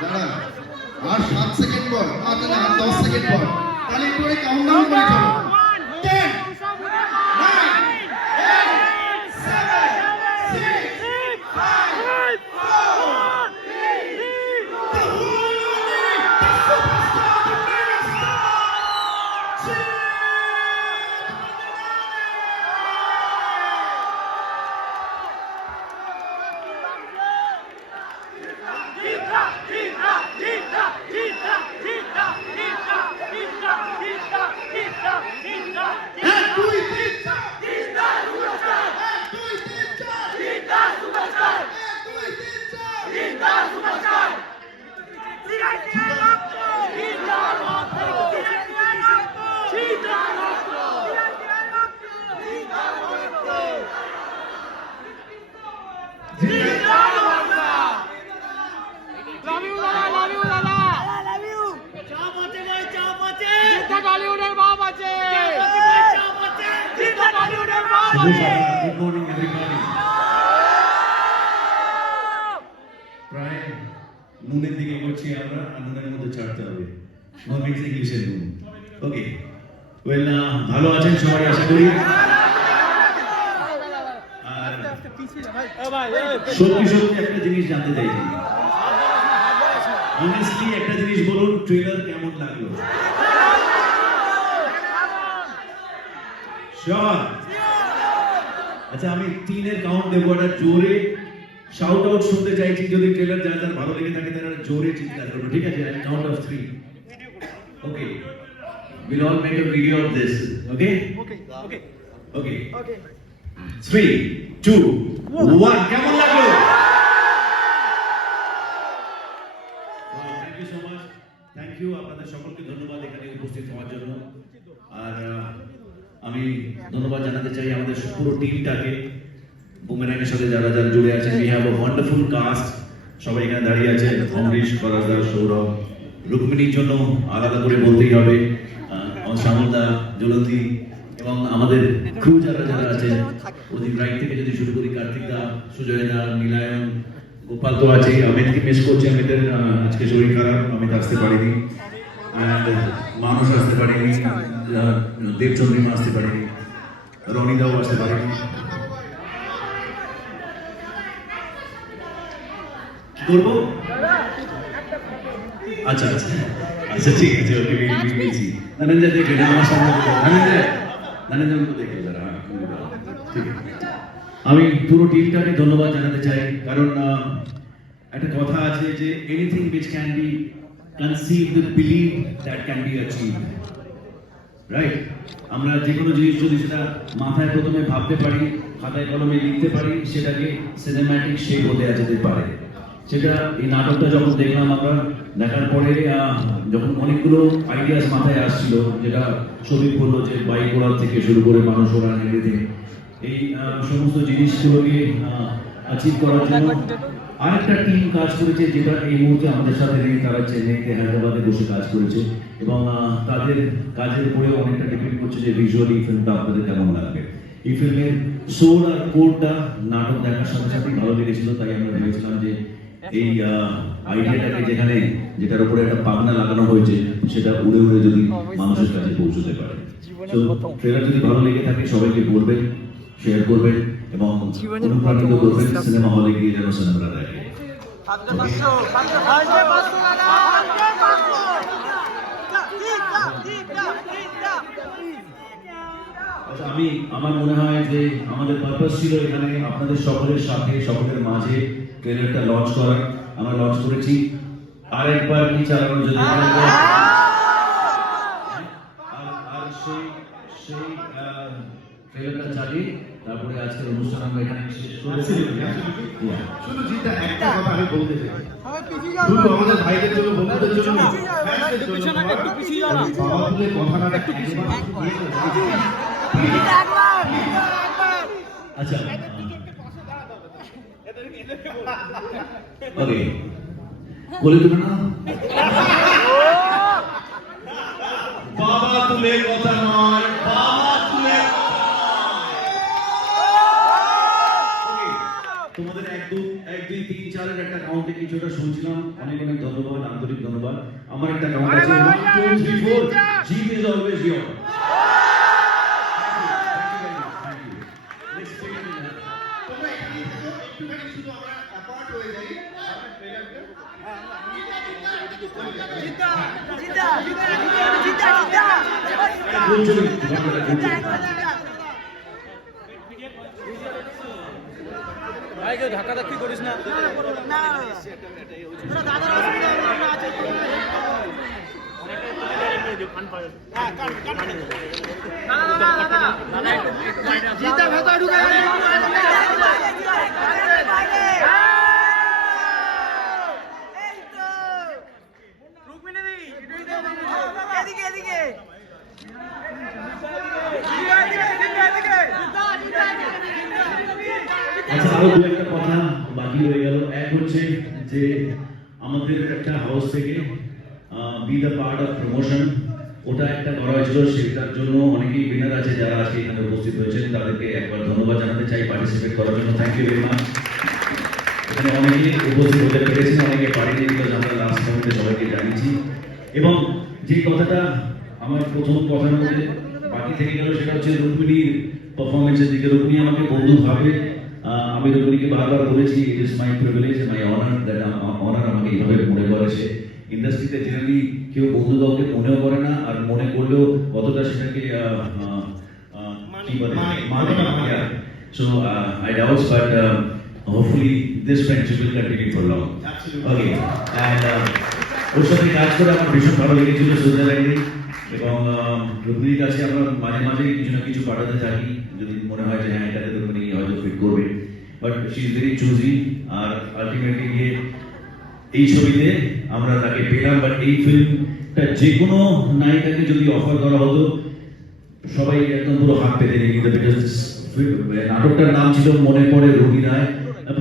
দাঁড়া, আর 7 সেকেন্ড পর, আর 10 সেকেন্ড পর, তাহলে একটু ওই কাউন্টডাউন করে চলো। 10, 9, 8, 7, 6, 5, 4, 3, 2, Good morning, everybody. প্রায় নুনের দিকে করছি আমরা, আর নুনের মধ্যে ছাড়তে হবে। নো মিক্স ইংলিশের নুন। ওকে, ওয়েল, ভালো আছেন সবাই আশা করি। আর সত্যি সত্যি একটা জিনিস জানতে চাইছি, অনেস্টলি একটা জিনিস বলুন, ট্রেলার কেমন লাগলো? শিওর? আচ্ছা, আমি 3 এর কাউন্ট দেবো, একটা জোরে শাউট আউট শুনতে চাইছি। যদি ট্রেলার যার ভালো লেগে থাকে তারা জোরে চিৎকার করবে, ঠিক আছে? I count of 3. Okay, we'll all make a video of this. Okay? Okay. 3, 2, 1. কেমন লাগলো? Thank you so much. Thank you. আপনাদের সকলকে ধন্যবাদ এখানে উপস্থিত হওয়ার জন্য। আর আমি ধন্যবাদ জানাতে চাই আমাদের পুরো টিমটাকে, বুমেরাংয়ের সাথে যারা যারা জুড়ে আছেন। We have a wonderful cast. সবাই এখানে দাঁড়িয়ে আছে, অমরিশ, পরাশদা, সৌরভ, রুক্মিণীর জন্য আলাদা করে বলতেই হবে, শ্যামলদা, জ্বলন্তী, এবং আমাদের ক্রু যারা যারা আছে, ওদিন রাইট থেকে যদি শুরু করি, কার্তিকদা, সুজয়দা, নীলায়ন, গোপাল তো আছেই। অমিতকে মিস করছি, অমিতের আজকে শরীর খারাপ, অমিত আসতে পারেনি, মানুষ আসতে পারেনি, দেবচন্দ্রিমা আসতে পারেনি, রনিদাও আসতে পারেনি। কি করবো? আচ্ছা আচ্ছা আচ্ছা, ঠিক আছে, ওকে পেয়েছি। ধনঞ্জয় দেখলেন আমার সামনে, ধনঞ্জয়কে দেখে যারা, ঠিক আছে। আমি পুরো টিমটাকে ধন্যবাদ জানাতে চাই, কারণ একটা কথা আছে যে anything which can be conceived with belief that can be achieved, right? আমরা যে কোনো জিনিস যদি সেটা মাথায় প্রথমে ভাবতে পারি, খাতায় কলমে লিখতে পারি, সেটাকে সিনেম্যাটিক শেপ হতে যেতে পারে। সেটা এই নাটকটা যখন দেখলাম আমরা, দেখার পরে যখন অনেকগুলো আইডিয়াস মাথায় আসছিল, যেটা ছবি পড়লো যে বাইক ওড়ার থেকে শুরু করে মানুষ ওড়ান, এভরিথিং, এই সমস্ত জিনিসগুলোকে অ্যাচিভ করার জন্য আরেকটা টিম কাজ করেছে, যেটা এই মুহূর্তে আমাদের সাথে নেই। তারা চেন্নাইতে, হায়দ্রাবাদে বসে কাজ করেছে, এবং তাদের কাজের উপরে অনেকটা ডিপেন্ড করছে যে ভিজুয়ালি ফিল্মটা আপনাদের কেমন লাগবে। এই ফিল্মের সোল আর কোডটা নাটক দেখার সাথে সাথেই ভালো লেগেছিল, তাই আমরা ভেবেছিলাম যে এই আইডিয়াটাকে যেখানে, যেটার উপরে একটা পাবনা লাগানো হয়েছে, সেটা উড়ে উড়ে যদি মানুষের কাছে পৌঁছতে পারে। তো ট্রেলার যদি ভালো লেগে থাকে সবাইকে বলবেন, শেয়ার করবেন, এবং অনুপ্রাণিত করবেন সিনেমা হলে গিয়ে যেন সিনেমাটা দেখে। আচ্ছা, আমার মনে হয় যে আমাদের পারপাস ছিল এখানে আপনাদের সকলের সাথে, সকলের মাঝে ট্রেলারটা লঞ্চ করা। আমরা লঞ্চ করেছি, আরেকবার কি চালানো যদি আর সেই ট্রেলারটা চালিয়ে তারপরে আজকের অনুষ্ঠান আমরা এখানে শেষ করেছি। শুধু জিতা একটা কথা আমি বলতে চাই, শুধু আমাদের ভাইদের জন্য, বন্ধুদের জন্য, বাবাদের কথাটা আচ্ছা, ওকে, বলে দেবো না, বাবা তুলে কথা নয়, বাবা তুলে তোমাদের 1, 2, 3, 4 একটা কাউন্টে কিছুটা শুনছিলাম, অনেক অনেক ধন্যবাদ, আন্তরিক ধন্যবাদ। আমার একটা কাউন্ট আছে 1 2 3 4 জিপ ইজ অলওয়েজ ইয়োর। তোমরা এখানে থেকো, একটুখানি শুধু আমরা অ্যাপার্ট হয়ে যাই। ভাই কেউ ধাক্কা ধাক্কি করিস না। জিতা ভেতর ঢুকে আচ্ছা, আরো দু একটা কথা বাকি রয়ে গেল। এক হচ্ছে যে আমাদের একটা হাউস থেকে B the part of promotion, ওটা একটা করা হয়েছিল। সেটার জন্য অনেকেই উইনার আছে যারা আজকে এখানে উপস্থিত হয়েছেন, তাদেরকে একবার ধন্যবাদ জানাতে চাই পার্টিসিপেট করার জন্য। Thank you very much. এখানে অনেকে উপস্থিত হতে পেরেছেন, অনেকে পারেনি, বিকজ আমরা লাস্ট মোমেন্টে সবাইকে জানিয়েছি। এবং যে কথাটা আমার প্রথম কথার মধ্যে বাকি থেকে গেল সেটা হচ্ছে রুক্মিণীর পারফরমেন্সের দিকে। রুক্মিণী আমাকে বন্ধু ভাবে, আমি রুক্মিণীকে বারবার বলেছি it is my privilege, my honour that honour আমাকে এইভাবে মনে করেছে। ইন্ডাস্ট্রিতে জেনারেলি কেউ বন্ধু কাউকে মনেও করে না, আর মনে করলেও অতটা সেটাকে কি বলে মানে। So I doubt, but hopefully this friendship will continue for long. Okay, and ওর সাথে কাজ করে আমার ভীষণ ভালো লেগেছিল সুইজারল্যান্ডে। এবং রুক্মিণীর কাছে আমরা মাঝে মাঝে কিছু না কিছু পাঠাতে থাকি, যদি মনে হয় যে হ্যাঁ এটাতে রুক্মিণী হয়তো ফিট করবে। But she is very choosy, আর আলটিমেটলি গিয়ে এই ছবিতে আমরা তাকে পেলাম। বাট এই ফিল্মটা যে কোনো নায়িকাকে যদি অফার করা হতো সবাই একদম পুরো হাত পেতে নিয়ে নিত, বিকজ নাটকটার নাম ছিল মনে পড়ে রবি রায়,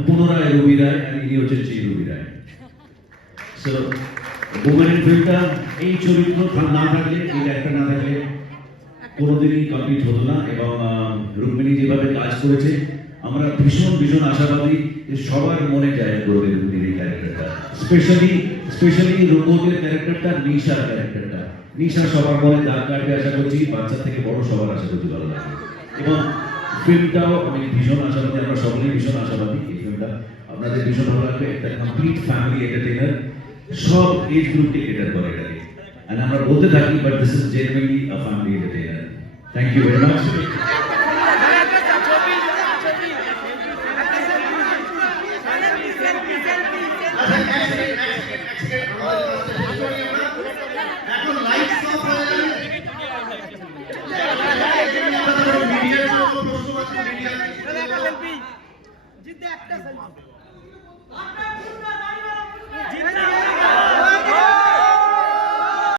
পুনরায় রবি রায়, আর ইনি হচ্ছেন সেই রবি রায়। সো বুমেরের ফিল্মটা এই চরিত্র না থাকলে, এই ক্যারেক্টার না থাকলে কোনোদিনই কমপ্লিট হতো না। এবং রুক্মিণী যেভাবে কাজ করেছে, আমরা ভীষণ ভীষণ আশাবাদী যে সবার মনে জায়গা করবে রুক্মিণীর এই ক্যারেক্টারটা। স্পেশালি রূপকের ক্যারেক্টারটা, নিশার ক্যারেক্টারটা, নিশা সবার মনে দাগ কাটবে আশা করছি, বাচ্চা থেকে বড় সবার আশা করছি ভালো লাগবে। এবং ফিল্মটাও আমি ভীষণ আশাবাদী, আমরা সকলেই ভীষণ আশাবাদী এই ফিল্মটা আপনাদের ভীষণ ভালো লাগবে। একটা কমপ্লিট ফ্যামিলি এন্টারটেইনার, সব এজ গ্রুপকে কেটার করে এটাকে। And আমরা বলতে থাকি, but this is genuinely a family entertainer. Thank you very much. এখন লাইটস অফ হয়ে যাবে। মিডিয়ার জন্য প্রশ্ন আছে, মিডিয়া জিতে একটা